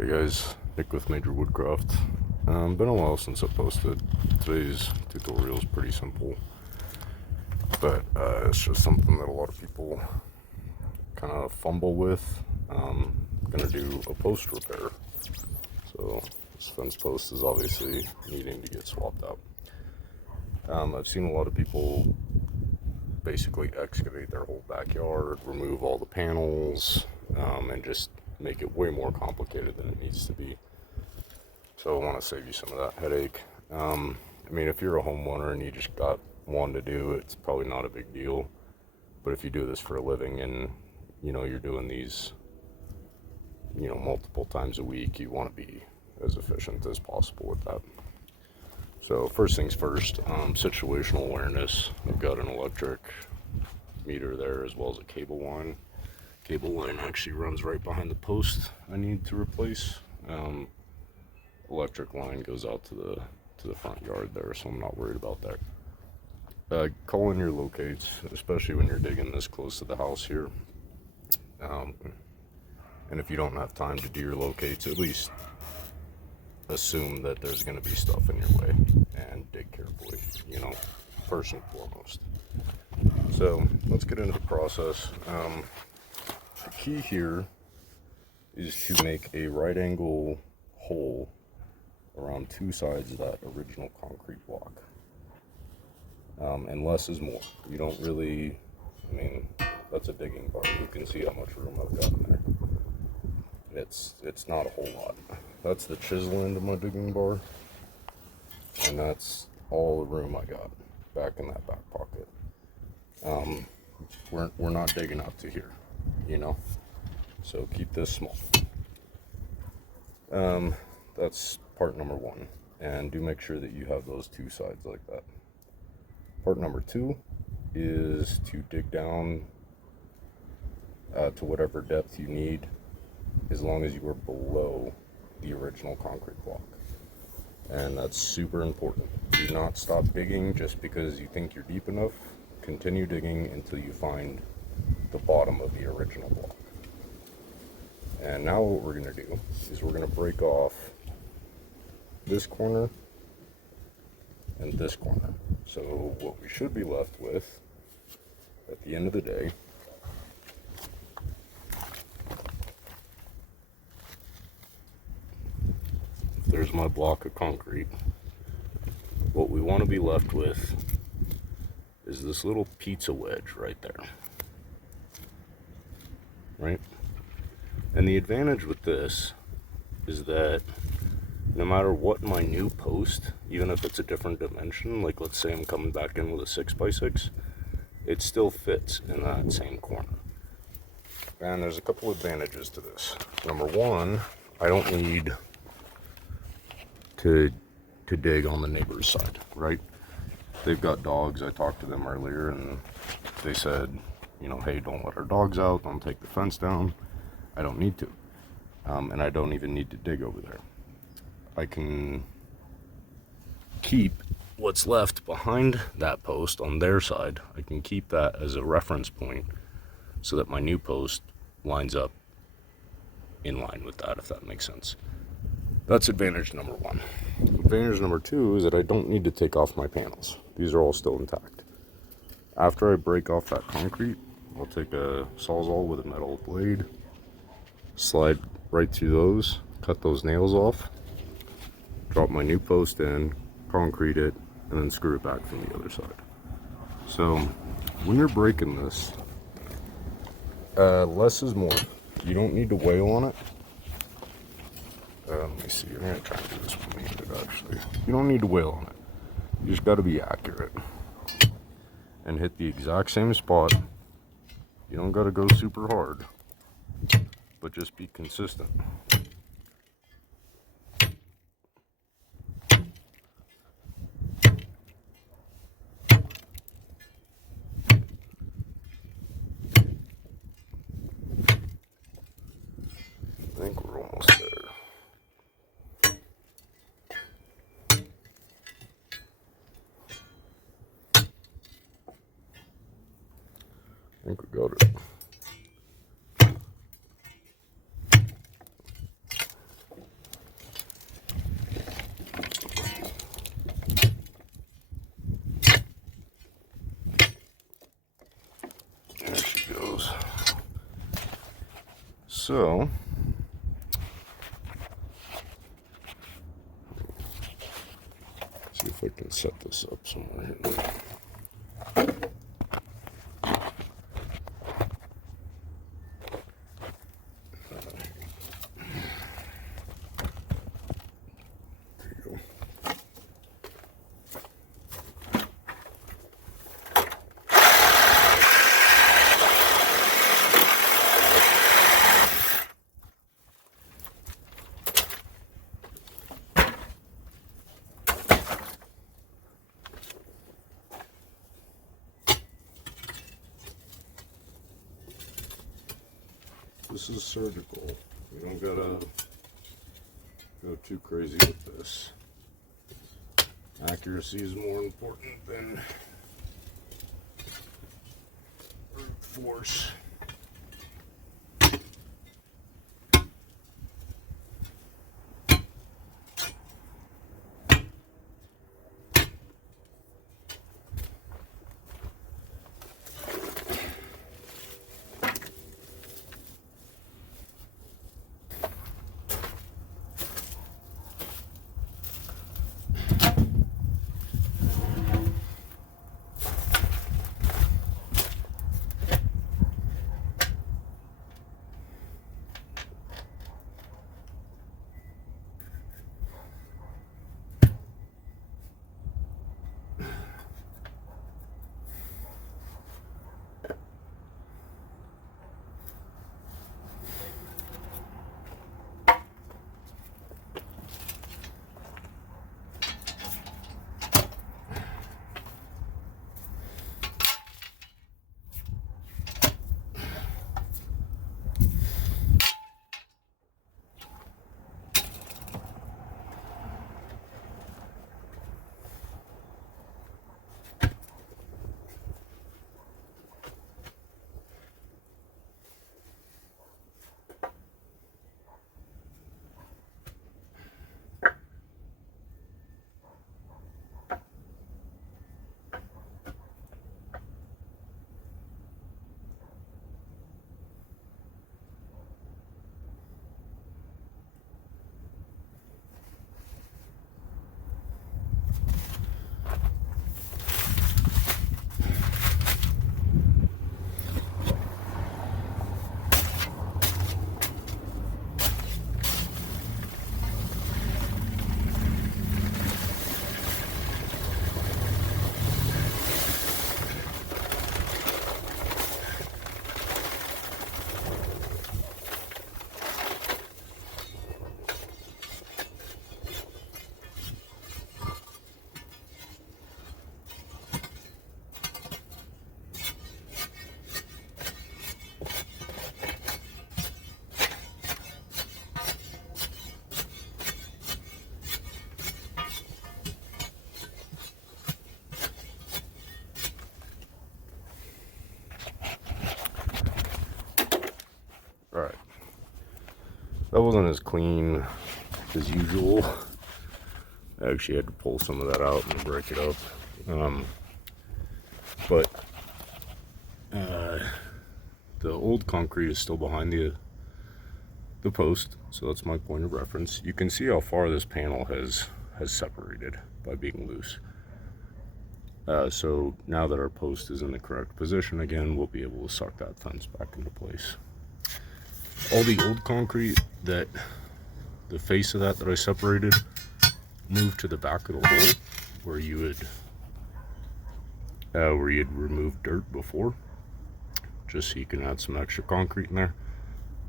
Hey guys, Nick with Major Woodcraft. Been a while since I posted. Today's tutorial is pretty simple, but it's just something that a lot of people kind of fumble with. Gonna do a post repair. So this fence post is obviously needing to get swapped out. I've seen a lot of people basically excavate their whole backyard, remove all the panels, and just make it way more complicated than it needs to be. So I want to save you some of that headache. I mean, if you're a homeowner and you just got one to do, it's probably not a big deal. But if you do this for a living and, you're doing these, multiple times a week, you want to be as efficient as possible with that. So first things first, situational awareness. I've got an electric meter there as well as a cable line. Cable line actually runs right behind the post I need to replace. Electric line goes out to the front yard there, so I'm not worried about that. Call in your locates, especially when you're digging this close to the house here. And if you don't have time to do your locates, at least assume that there's going to be stuff in your way and dig carefully, first and foremost. So let's get into the process. The key here is to make a right angle hole around two sides of that original concrete block. And less is more. You don't really, that's a digging bar. You can see how much room I've got in there. It's not a whole lot. That's the chisel end of my digging bar, and that's all the room I got back in that back pocket. We're not digging up to here, so keep this small. That's part number one, and do make sure that you have those two sides like that. Part number two is to dig down to whatever depth you need, as long as you are below the original concrete block. And that's super important. Do not stop digging just because you think you're deep enough. Continue digging until you find the bottom of the original block. And now what we're going to do is we're going to break off this corner and this corner. So what we should be left with at the end of the day there's my block of concrete. What we want to be left with is this little pizza wedge right there. Right? And the advantage with this is that no matter what my new post, even if it's a different dimension, like let's say I'm coming back in with a 6x6, it still fits in that same corner. And there's a couple advantages to this. Number one, I don't need to dig on the neighbor's side, right? They've got dogs. I talked to them earlier and they said, hey, don't let our dogs out, don't take the fence down. I don't need to, and I don't even need to dig over there. I can keep what's left behind that post on their side. I can keep that as a reference point so that my new post lines up in line with that, if that makes sense. That's advantage number one. Advantage number two is that I don't need to take off my panels. These are all still intact. After I break off that concrete, I'll take a Sawzall with a metal blade, slide right through those, cut those nails off, drop my new post in, concrete it, and then screw it back from the other side. So when you're breaking this, less is more. You don't need to wail on it. Let me see, I'm going to try and do this one-handed actually. You don't need to wail on it. You just got to be accurate and hit the exact same spot. You don't got to go super hard, but just be consistent. I think we're almost there. I think we got it. So, see if I can set this up somewhere here. This is surgical. You don't gotta go too crazy with this. Accuracy is more important than brute force. Alright, that wasn't as clean as usual. I actually had to pull some of that out and break it up. But the old concrete is still behind the post, so that's my point of reference. You can see how far this panel has separated by being loose. So now that our post is in the correct position again, we'll be able to suck that fence back into place. All the old concrete, that the face of that I separated, moved to the back of the hole where you'd removed dirt before, just so you can add some extra concrete in there.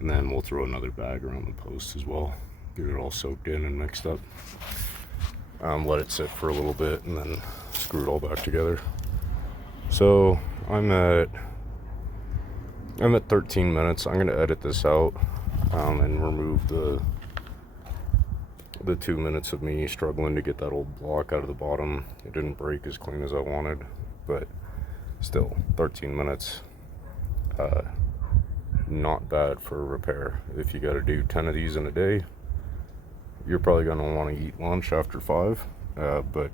And then we'll throw another bag around the post as well, get it all soaked in and mixed up. Let it sit for a little bit and then screw it all back together. So I'm at 13 minutes. I'm going to edit this out and remove the 2 minutes of me struggling to get that old block out of the bottom. It didn't break as clean as I wanted, but still 13 minutes. Not bad for a repair. If you got to do 10 of these in a day, you're probably going to want to eat lunch after 5, but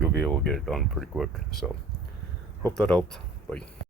you'll be able to get it done pretty quick. So hope that helped. Bye.